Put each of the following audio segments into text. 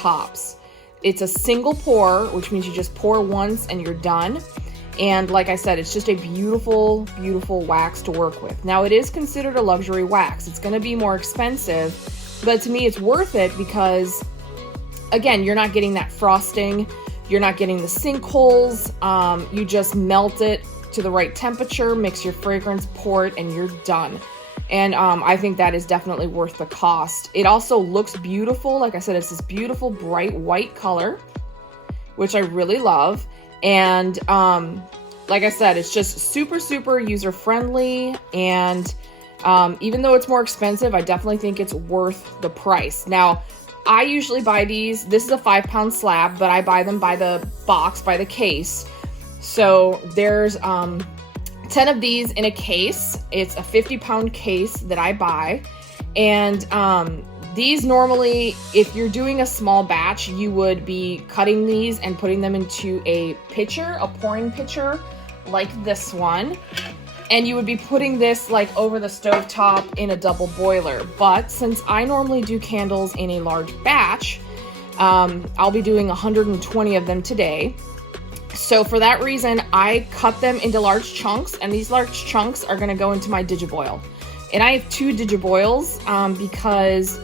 tops. It's a single pour, which means you just pour once and you're done. And like I said, it's just a beautiful, beautiful wax to work with. Now, it is considered a luxury wax. It's going to be more expensive, but to me, it's worth it because, again, you're not getting that frosting. You're not getting the sinkholes. You just melt it to the right temperature, mix your fragrance, pour it, and you're done. And I think that is definitely worth the cost. It also looks beautiful. Like I said, it's this beautiful, bright white color, which I really love. And like I said, it's just super, super user-friendly. And even though it's more expensive, I definitely think it's worth the price. Now, I usually buy these. This is a 5-pound slab, but I buy them by the box, by the case. So there's 10 of these in a case. It's a 50-pound case that I buy. And these normally, if you're doing a small batch, you would be cutting these and putting them into a pitcher, a pouring pitcher like this one. And you would be putting this like over the stovetop in a double boiler. But since I normally do candles in a large batch, I'll be doing 120 of them today. So for that reason, I cut them into large chunks, and these large chunks are gonna go into my Digiboil. And I have 2 Digiboils because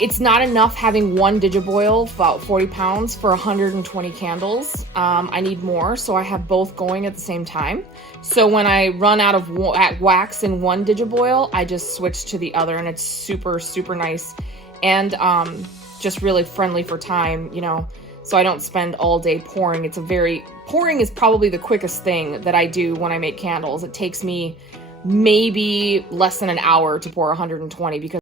it's not enough having one Digiboil, about 40 pounds, for 120 candles. I need more, so I have both going at the same time. So when I run out of wax in one Digiboil, I just switch to the other, and it's super, super nice. And just really friendly for time, you know, so I don't spend all day pouring. Pouring is probably the quickest thing that I do when I make candles. It takes me maybe less than an hour to pour 120 because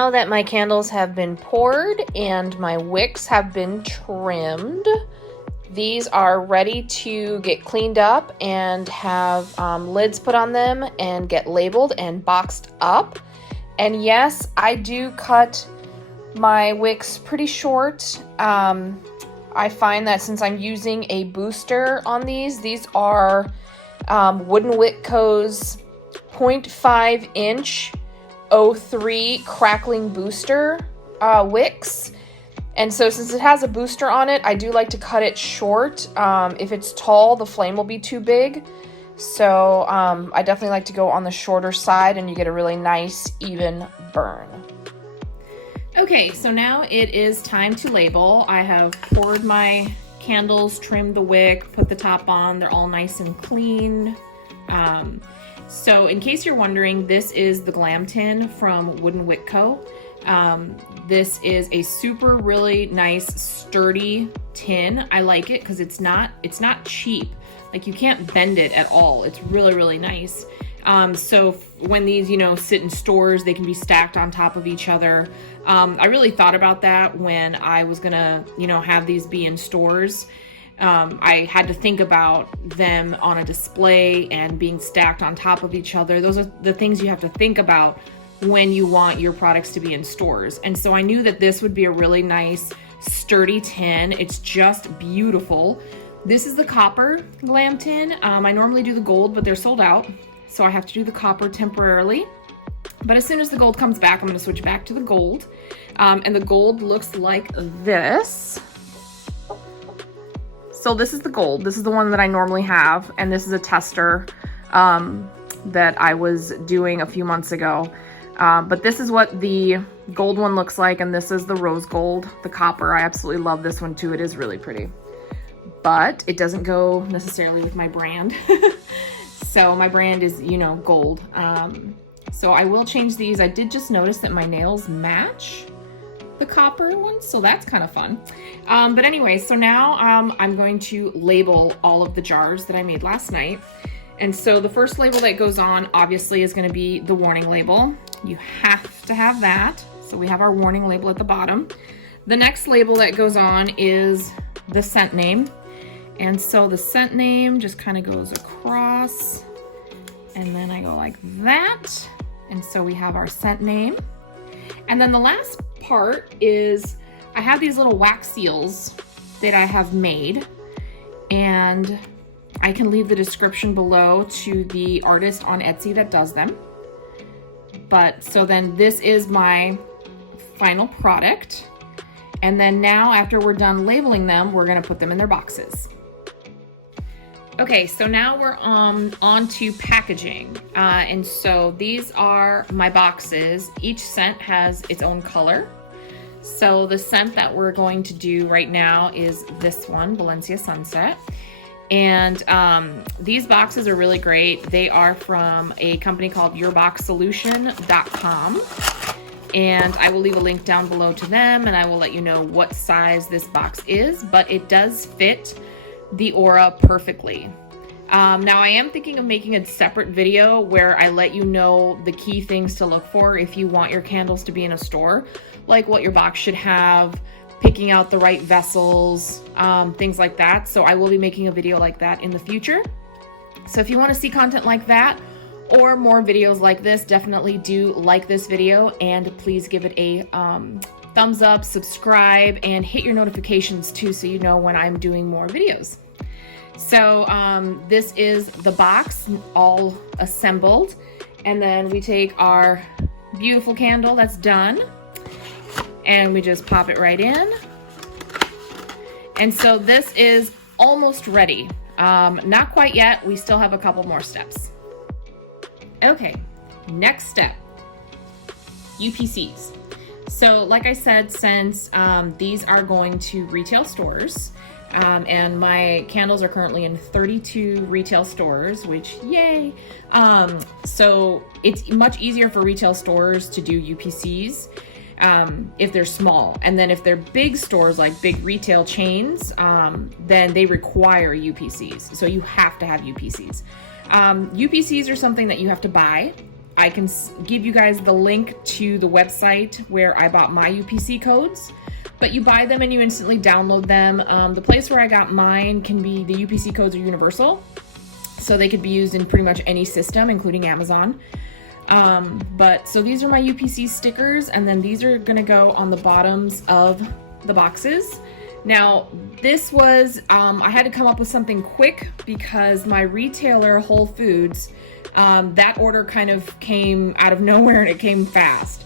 now that my candles have been poured and my wicks have been trimmed, these are ready to get cleaned up and have lids put on them and get labeled and boxed up. And yes, I do cut my wicks pretty short. I find that since I'm using a booster on these are Wooden Wick Co's 0.5 inch 03 crackling booster wicks. And so since it has a booster on it, I do like to cut it short. If it's tall, the flame will be too big. So I definitely like to go on the shorter side and you get a really nice even burn. Okay, so now it is time to label. I have poured my candles, trimmed the wick, put the top on. They're all nice and clean. So in case you're wondering, this is the Glam Tin from Wooden Wick Co. This is a super really nice sturdy tin. I like it because it's not cheap. Like you can't bend it at all. It's really, really nice. So when these, sit in stores, they can be stacked on top of each other. I really thought about that when I was gonna, have these be in stores. I had to think about them on a display and being stacked on top of each other. Those are the things you have to think about when you want your products to be in stores. And so I knew that this would be a really nice sturdy tin. It's just beautiful. This is the copper Glam Tin. I normally do the gold, but they're sold out. So I have to do the copper temporarily. But as soon as the gold comes back, I'm gonna switch back to the gold. And the gold looks like this. So this is the gold. This is the one that I normally have. And this is a tester that I was doing a few months ago. But this is what the gold one looks like. And this is the rose gold, the copper. I absolutely love this one too. It is really pretty. But it doesn't go necessarily with my brand. So my brand is, gold. So I will change these. I did just notice that my nails match the copper ones, so that's kind of fun. But anyway, so now I'm going to label all of the jars that I made last night. And so the first label that goes on obviously is going to be the warning label. You have to have that. So we have our warning label at the bottom. The next label that goes on is the scent name. And so the scent name just kind of goes across, and then I go like that. And so we have our scent name. And then the last part is I have these little wax seals that I have made, and I can leave the description below to the artist on Etsy that does them. But so then this is my final product. And then now after we're done labeling them, we're gonna put them in their boxes. Okay, so now we're on to packaging. And so these are my boxes. Each scent has its own color. So the scent that we're going to do right now is this one, Valencia Sunset. And these boxes are really great. They are from a company called yourboxsolution.com. And I will leave a link down below to them, and I will let you know what size this box is, but it does fit the aura perfectly. Now I am thinking of making a separate video where I let you know the key things to look for if you want your candles to be in a store, like what your box should have, picking out the right vessels, things like that. So I will be making a video like that in the future. So if you want to see content like that or more videos like this, definitely do like this video, and please give it a thumbs up, subscribe, and hit your notifications too so you know when I'm doing more videos. So this is the box all assembled, and then we take our beautiful candle that's done and we just pop it right in. And so this is almost ready. Not quite yet, we still have a couple more steps. Okay, next step, UPCs. So like I said, since these are going to retail stores, and my candles are currently in 32 retail stores, which yay. So it's much easier for retail stores to do UPCs if they're small. And then if they're big stores, like big retail chains, then they require UPCs. So you have to have UPCs. UPCs are something that you have to buy. I can give you guys the link to the website where I bought my UPC codes, but you buy them and you instantly download them. The place where I got mine can be, the UPC codes are universal, so they could be used in pretty much any system, including Amazon. So these are my UPC stickers, and then these are gonna go on the bottoms of the boxes. Now, this was, I had to come up with something quick because my retailer, Whole Foods, that order kind of came out of nowhere and it came fast.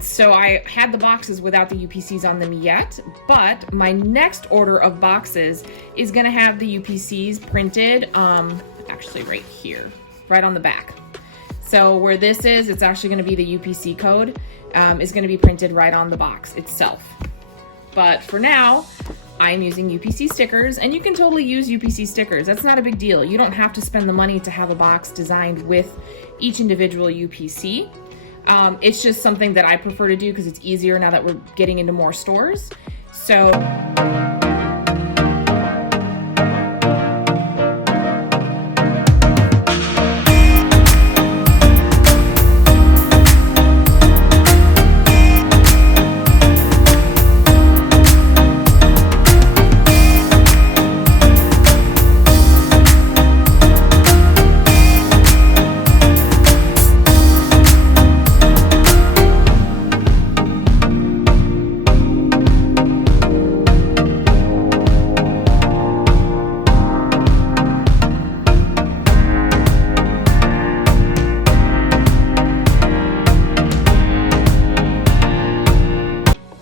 So I had the boxes without the UPCs on them yet, but my next order of boxes is gonna have the UPCs printed, actually right here, right on the back. So where this is, it's actually gonna be the UPC code, is gonna be printed right on the box itself. But for now, I'm using UPC stickers, and you can totally use UPC stickers. That's not a big deal. You don't have to spend the money to have a box designed with each individual UPC. It's just something that I prefer to do because it's easier now that we're getting into more stores. So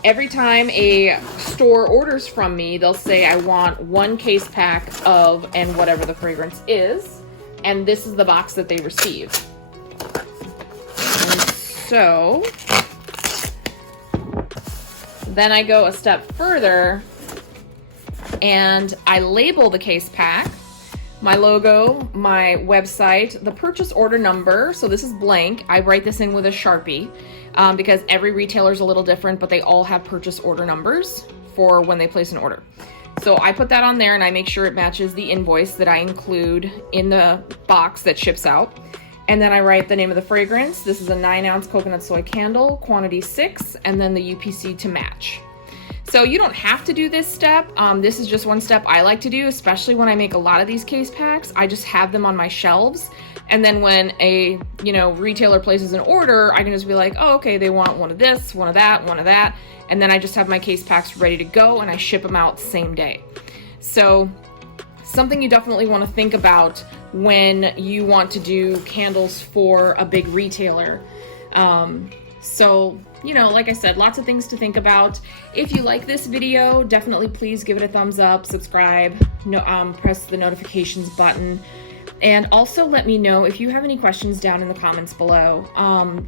every time a store orders from me, they'll say, I want 1 case pack of, and whatever the fragrance is, and this is the box that they receive. And so then I go a step further and I label the case pack, my logo, my website, the purchase order number. So this is blank. I write this in with a Sharpie. Because every retailer is a little different, but they all have purchase order numbers for when they place an order. So I put that on there and I make sure it matches the invoice that I include in the box that ships out. And then I write the name of the fragrance. This is a 9-ounce coconut soy candle, quantity 6, and then the UPC to match. So you don't have to do this step. This is just one step I like to do, especially when I make a lot of these case packs. I just have them on my shelves. And then when a, retailer places an order, I can just be like, oh, okay, they want one of this, one of that, one of that. And then I just have my case packs ready to go and I ship them out the same day. So something you definitely want to think about when you want to do candles for a big retailer. Like I said, lots of things to think about. If you like this video, definitely please give it a thumbs up, subscribe, press the notifications button. And also let me know if you have any questions down in the comments below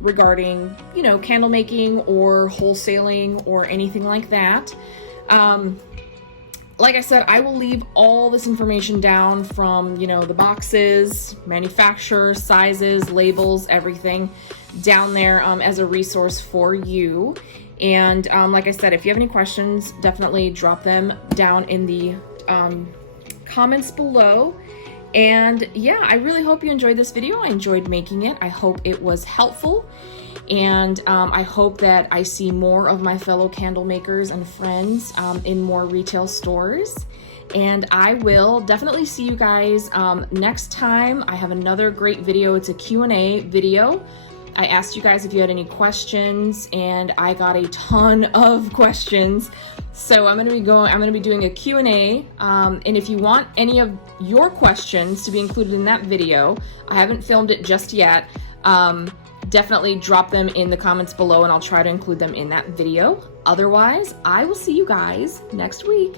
regarding, candle making or wholesaling or anything like that. Like I said, I will leave all this information down from, the boxes, manufacturer, sizes, labels, everything down there as a resource for you. And like I said, if you have any questions, definitely drop them down in the comments below. And yeah, I really hope you enjoyed this video. I enjoyed making it. I hope it was helpful. And I hope that I see more of my fellow candle makers and friends in more retail stores. And I will definitely see you guys next time. I have another great video. It's a Q&A video. I asked you guys if you had any questions, and I got a ton of questions. So I'm gonna be doing a Q&A, and if you want any of your questions to be included in that video, I haven't filmed it just yet, definitely drop them in the comments below and I'll try to include them in that video. Otherwise, I will see you guys next week.